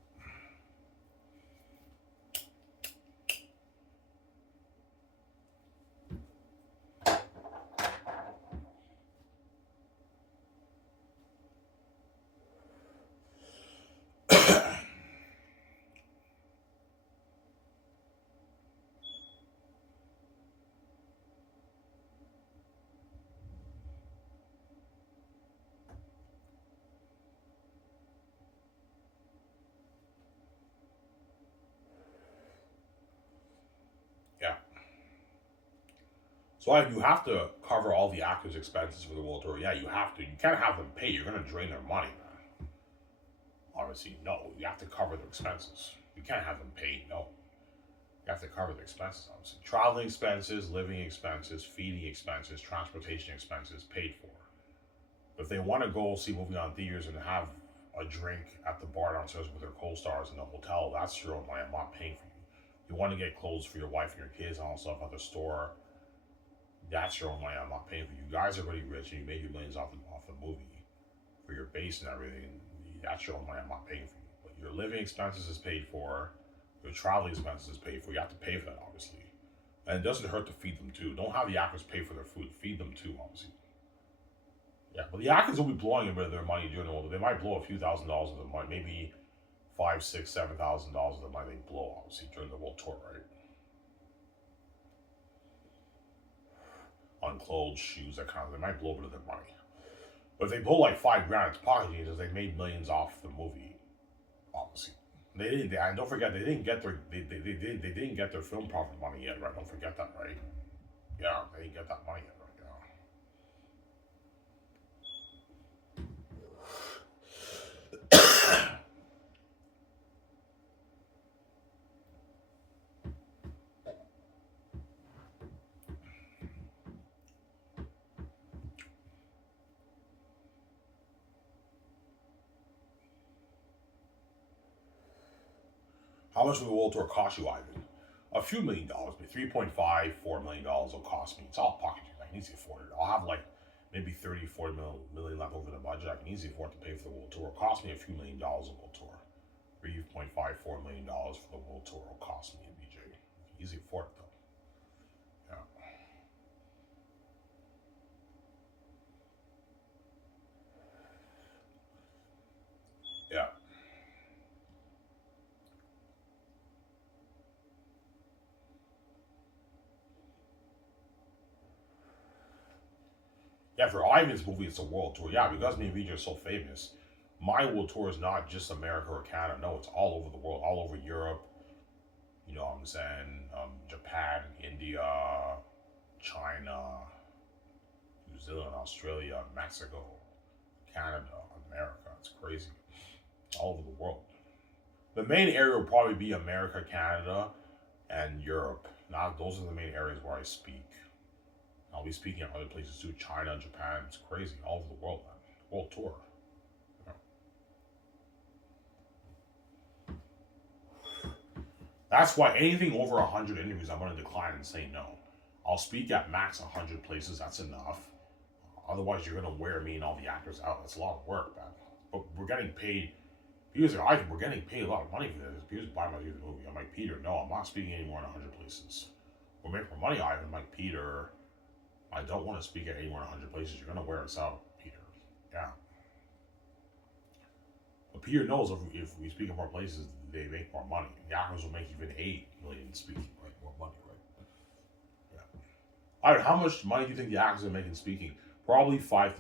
Yeah. So you have to cover all the actors' expenses for the World Tour. Yeah, you have to. You can't have them pay. You're gonna drain their money, man. Obviously, no. You have to cover their expenses. You can't have them pay. No. You have to cover the expenses, obviously. Traveling expenses, living expenses, feeding expenses, transportation expenses paid for. But if they want to go see a movie on theaters and have a drink at the bar downstairs with their co-stars in the hotel, that's your own money. I'm not paying for you. You want to get clothes for your wife and your kids and all that stuff at the store, that's your own money. I'm not paying for you. You guys are already rich and you made your millions off the movie for your base and everything. That's your own money. I'm not paying for you. But your living expenses is paid for. Your travel expenses is paid for. You have to pay for that, obviously. And it doesn't hurt to feed them too. Don't have the actors pay for their food. Feed them too, obviously. Yeah, but the actors will be blowing a bit of their money during the World Tour. They might blow a few $1,000s of their money, maybe $5, $6, $7,000 of the money they blow, obviously, during the World Tour, right? On clothes, shoes, that kind of. They might blow a bit of their money. But if they blow like $5,000, it's pocket changes. They made millions off the movie, obviously. They didn't. And don't forget, they didn't get their. They didn't get their film profit money yet, right? Don't forget that, right? Yeah, they didn't get that money yet, right? Yeah. How much will the World Tour cost you, Ivan? A few $1,000,000, maybe 3.5, $4 million will cost me. It's all pocket change. I can easily afford it. I'll have like maybe 30, 40 million left over the budget. I can easily afford to pay for the World Tour. It'll cost me a few $1,000,000 a World Tour. 3.5, $4 million for the World Tour will cost me in BJ. Easy afford it though. Yeah. Yeah. Yeah, for Ivan's movie, it's a world tour. Yeah, because me and VJ are so famous, my world tour is not just America or Canada. No, it's all over the world, all over Europe. You know what I'm saying? Japan, India, China, New Zealand, Australia, Mexico, Canada, America. It's crazy. All over the world. The main area will probably be America, Canada, and Europe. Now, those are the main areas where I speak. I'll be speaking at other places too, China, Japan. It's crazy, all over the world, man. World tour. You know. That's why anything over 100 interviews, I'm going to decline and say no. I'll speak at max 100 places. That's enough. Otherwise, you're going to wear me and all the actors out. That's a lot of work, man. But we're getting paid. Viewers are like, we're getting paid a lot of money for this. Viewers buy my views the movie. I'm like, Peter, no, I'm not speaking any more than 100 places. We're making more money, Ivan. I'm like, Peter, I don't want to speak at any more than 100 places. You're going to wear us out, Peter. Yeah. But Peter knows if we speak in more places, they make more money. The actors will make even 8 million speaking, right? More money, right? Yeah. All right, how much money do you think the actors are making speaking? Probably 4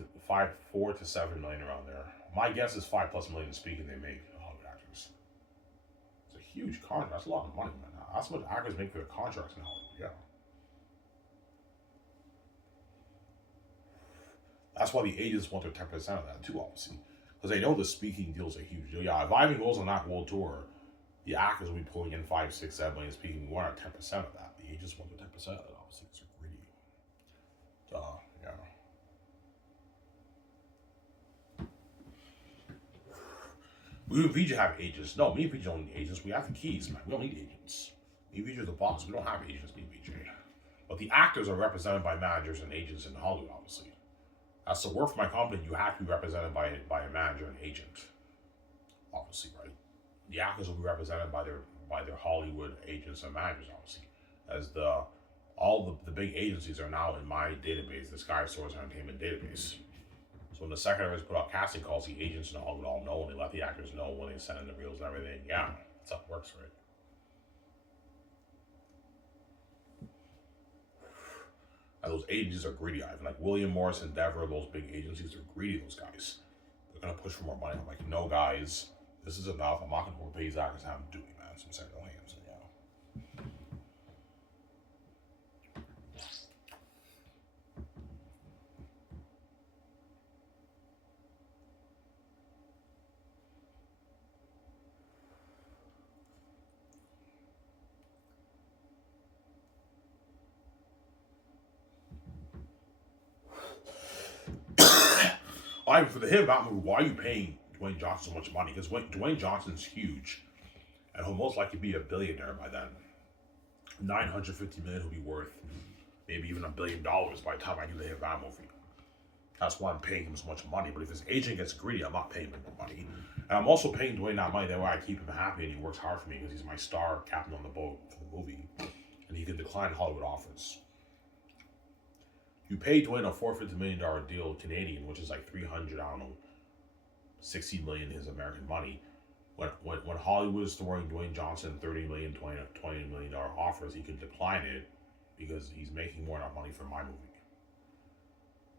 to 7 million around there. My guess is 5+ million speaking they make. Hollywood actors. It's a huge contract. That's a lot of money, man. That's what actors make for their contracts now. Yeah. That's why the agents want their 10% of that too, obviously. Because they know the speaking deal is a huge deal. Yeah, if Ivan goes on that world tour, the actors will be pulling in 5, 6, 7 million speaking. We want our 10% of that. The agents want their 10% of that, obviously, because they're greedy. Yeah. We and VJ have agents. No, me and VJ don't need agents. We have the keys, man. We don't need agents. Me and VJ are the boss. We don't have agents, me and VJ. But the actors are represented by managers and agents in Hollywood, obviously. As to work for my company, you have to be represented by a manager and agent, obviously, right? The actors will be represented by their Hollywood agents and managers, obviously. As the big agencies are now in my database, the Sky Source Entertainment database. So when the secretaries put out casting calls, the agents in Hollywood all know, and they let the actors know when they send in the reels and everything. Yeah, that's how it works, right? And those agencies are greedy. I like William Morris Endeavor, those big agencies are greedy. Those guys, they're gonna push for more money. I'm like, no, guys, this is enough. I'm not gonna overpay these actors. I'm doing, man. So I'm saying no hands. Yeah. I for the hit about movie, why are you paying Dwayne Johnson so much money? Because Dwayne Johnson's huge, and he'll most likely be a billionaire by then. 950 million he'll be worth, maybe even $1 billion by the time I do the hit about movie. That's why I'm paying him so much money. But if his agent gets greedy, I'm not paying him more money. And I'm also paying Dwayne that money. That way I keep him happy and he works hard for me because he's my star captain on the boat for the movie. And he can decline Hollywood offers. You pay Dwayne a $450 million deal Canadian, which is like 300, I don't know, 60 million his American money. When Hollywood is throwing Dwayne Johnson 30 million, $20 million offers, he can decline it because he's making more than enough money for my movie.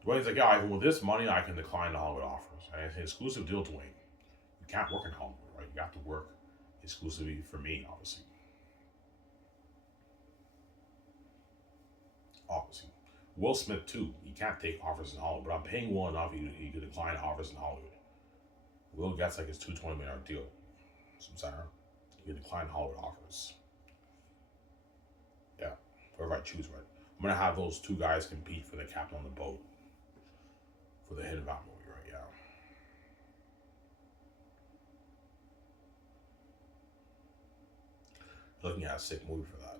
Dwayne's like, yeah, even with this money, I can decline the Hollywood offers. And it's an exclusive deal, Dwayne. You can't work in Hollywood, right? You have to work exclusively for me, obviously. Obviously. Will Smith, too. He can't take offers in Hollywood, but I'm paying Will enough, he could decline offers in Hollywood. Will gets like his $220 million deal. So I'm saying, he can decline Hollywood offers. Yeah, whoever I choose, right? I'm going to have those two guys compete for the captain on the boat for the Hidden Valley movie, right? Yeah. Looking at a sick movie for that.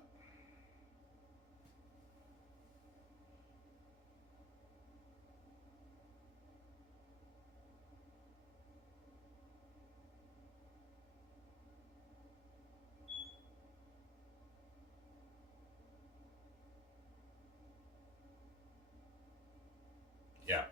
Yeah.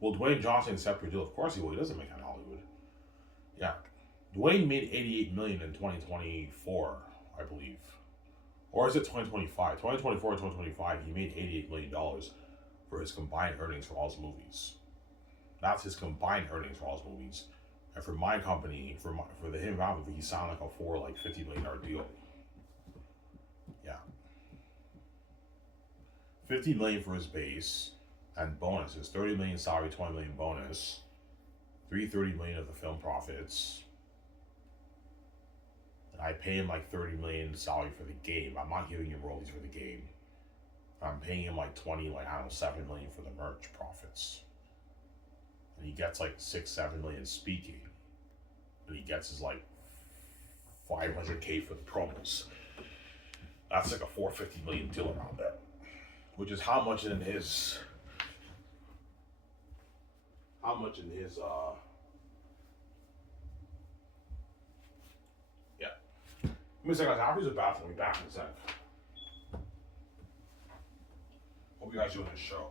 Will Dwayne Johnson accept your deal? Of course he will. He doesn't make it in Hollywood. Yeah. Dwayne made 88 million in 2024, I believe. Or is it 2025? 2024 or 2025, he made $88 million for his combined earnings for all his movies. That's his combined earnings for all his movies. And for my company, for the Hidden Valley movie, he signed like a $50 million deal. Yeah. 50 million for his base and bonuses. 30 million salary, 20 million bonus. 330 million of the film profits. And I pay him like 30 million salary for the game. I'm not giving him royalties for the game. I'm paying him like 20, like I don't know, 7 million for the merch profits. And he gets like 6, 7 million speaking. And he gets his like 500K for the promos. That's like a 450 million deal around there. Which is how much in his yeah. Give me a second, guys. I'll use the bathroom. We'll be back in a sec. Hope you guys doing this show.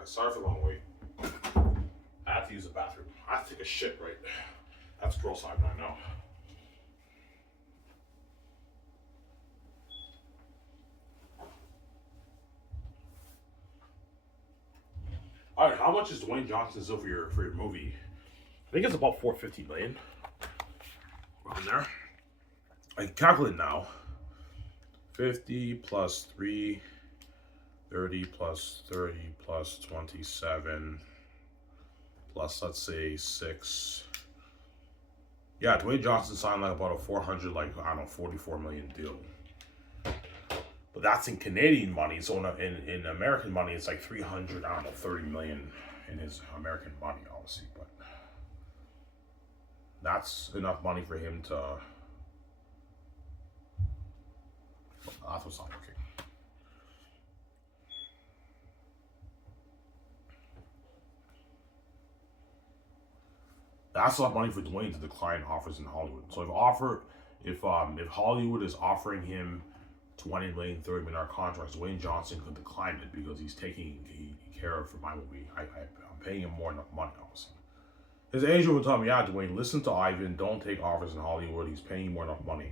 Guys, sorry for the long wait. I have to use the bathroom. I have to take a shit, right? That's gross, I know. All right, how much is Dwayne Johnson still for your movie? I think it's about $450 million. Around there. I can calculate now. 50 plus 3, 30 plus 30 plus 27 plus, let's say, 6. Yeah, Dwayne Johnson signed like about a 400, like, I don't know, 44 million deal. But that's in Canadian money. So in American money, it's like 300, I don't know, 30 million in his American money, obviously. But that's enough money for him to. That's what's not working. That's a lot of money for Dwayne to decline offers in Hollywood. So if Hollywood is offering him 20 million, 30 million contracts, Dwayne Johnson could decline it because he's taking care of for my movie. I'm paying him more enough money, obviously. His agent would tell me, yeah, Dwayne, listen to Ivan. Don't take offers in Hollywood. He's paying you more enough money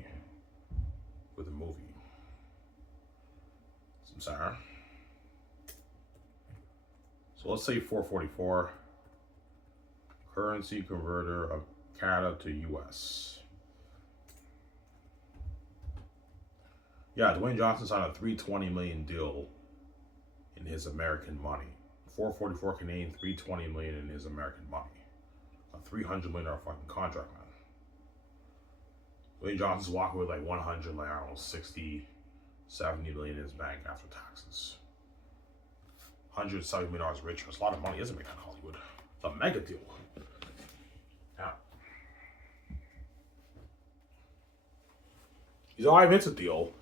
for the movie. Samsara. So let's say 444. Currency converter of Canada to US. Yeah, Dwayne Johnson signed a $320 million deal in his American money. 444 Canadian, 320 million in his American money. A $300 million fucking contract, man. Dwayne Johnson's walking with like 100, like, I don't know, 60, 70 million in his bank after taxes. $170 million richer. It's a lot of money, isn't it, in Hollywood? It's a mega deal. Yeah. He's all right, it's a deal.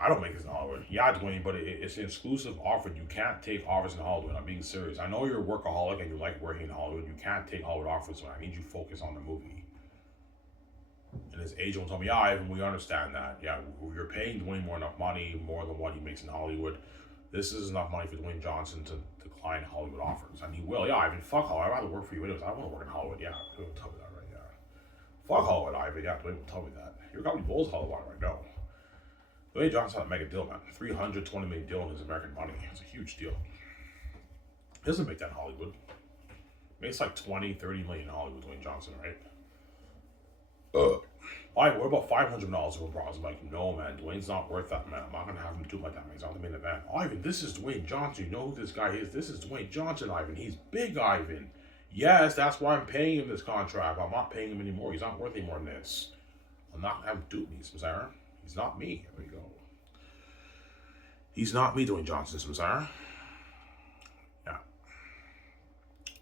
I don't make this in Hollywood. Yeah, Dwayne, but it's an exclusive offer. You can't take offers in Hollywood. I'm being serious. I know you're a workaholic and you like working in Hollywood. You can't take Hollywood offers, so I need you to focus on the movie. And his agent will tell me, yeah, Ivan, we understand that. Yeah, you're paying Dwayne enough money, more than what he makes in Hollywood. This is enough money for Dwayne Johnson to decline Hollywood offers. And he will. Yeah, Ivan, fuck Hollywood. I'd rather work for you anyways. I don't want to work in Hollywood. Yeah, Dwayne will tell me that, right? Yeah. Fuck Hollywood, Ivan. Yeah, Dwayne will tell me that. You're probably bulls Hollywood right now. Dwayne Johnson had a mega deal, man. $320 million deal in his American money. It's a huge deal. He doesn't make that in Hollywood. Makes like 20, 30 million in Hollywood, Dwayne Johnson, right? Alright, what about $500 for bronze? I'm like, no, man, Dwayne's not worth that, man. I'm not gonna have him do like that, man. He's not the main event. Ivan, this is Dwayne Johnson. You know who this guy is? This is Dwayne Johnson, Ivan. He's big, Ivan. Yes, that's why I'm paying him this contract. I'm not paying him anymore. He's not worth any more than this. I'm not gonna have him do me, Samsara. He's not me. There we go. He's not me, Dwayne Johnson, Samsara. Yeah.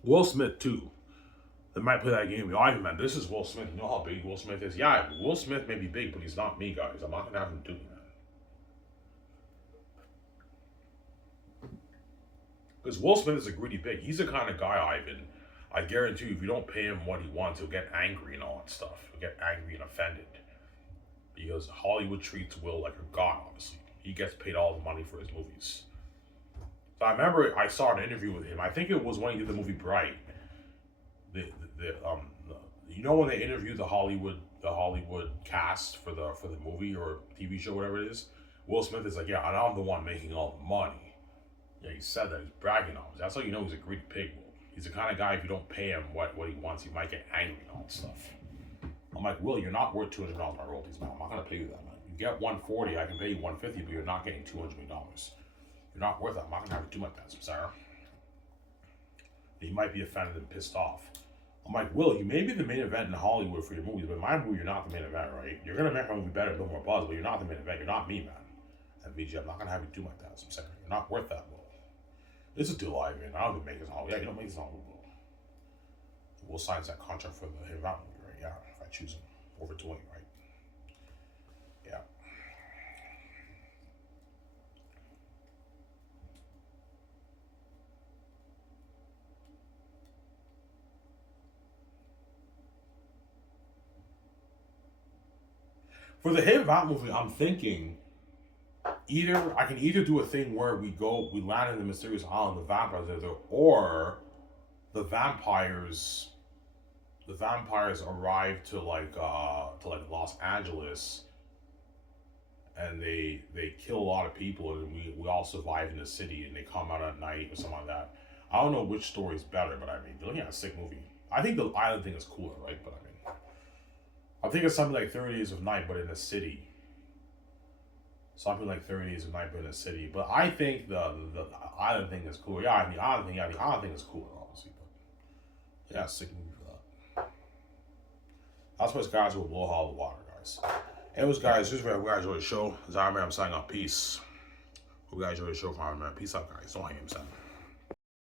Will Smith, too. They might play that game. Ivan, man, this is Will Smith. You know how big Will Smith is? Yeah, Will Smith may be big, but he's not me, guys. I'm not going to have him do that. Because Will Smith is a greedy pig. He's the kind of guy, Ivan, I guarantee you, if you don't pay him what he wants, he'll get angry and all that stuff. He'll get angry and offended. Because Hollywood treats Will like a god, obviously. He gets paid all the money for his movies. So I remember I saw an interview with him. I think it was when he did the movie Bright. You know when they interview the Hollywood cast for the movie or TV show, whatever it is, Will Smith is like, yeah, and I'm the one making all the money. Yeah, he said that. He's bragging on it. That's how you know he's a greedy pig. He's the kind of guy, if you don't pay him what he wants, he might get angry and all that stuff. I'm like, Will, you're not worth $200 my royalties, man. I'm not gonna pay you that, man. You get $140, I can pay you $150, but you're not getting $200 million. You're not worth that. I'm not gonna have you do like that, Sarah. He might be offended and pissed off. I'm like, Will, you may be the main event in Hollywood for your movies, but in my movie, you're not the main event, right? You're gonna make my movie better, build more buzz, but you're not the main event. You're not me, man. And VG, I'm not gonna have you do like that, Sarah. You're not worth that, Will. This is deal live, man. I don't even make this in Hollywood. Yeah, you don't make this in Hollywood, Will. Will signs that contract for the Hit Round movie, right? Yeah, if I choose him over Dwayne, right? Yeah. For the Hit Round movie, I'm thinking I can either do a thing where we land in the mysterious island, the vampires are there, or the vampires the vampires arrive to like Los Angeles, and they kill a lot of people, and we all survive in the city, and they come out at night or something like that. I don't know which story is better, but I mean, you're looking at a sick movie. I think the island thing is cooler, right? But I mean, I think it's something like 30 Days of Night, but in a city. Something like 30 Days of Night, but in a city. But I think the island thing is cooler. Yeah, the island thing is cooler, obviously. But yeah, sick movie for that. That's what guys will blow all the water, guys. Anyways, guys, this is where we guys enjoy the show. This is Iron Man. I'm signing off. Peace. Hope you guys enjoy the show from Iron Man. Peace out, guys. Don't hang him, son.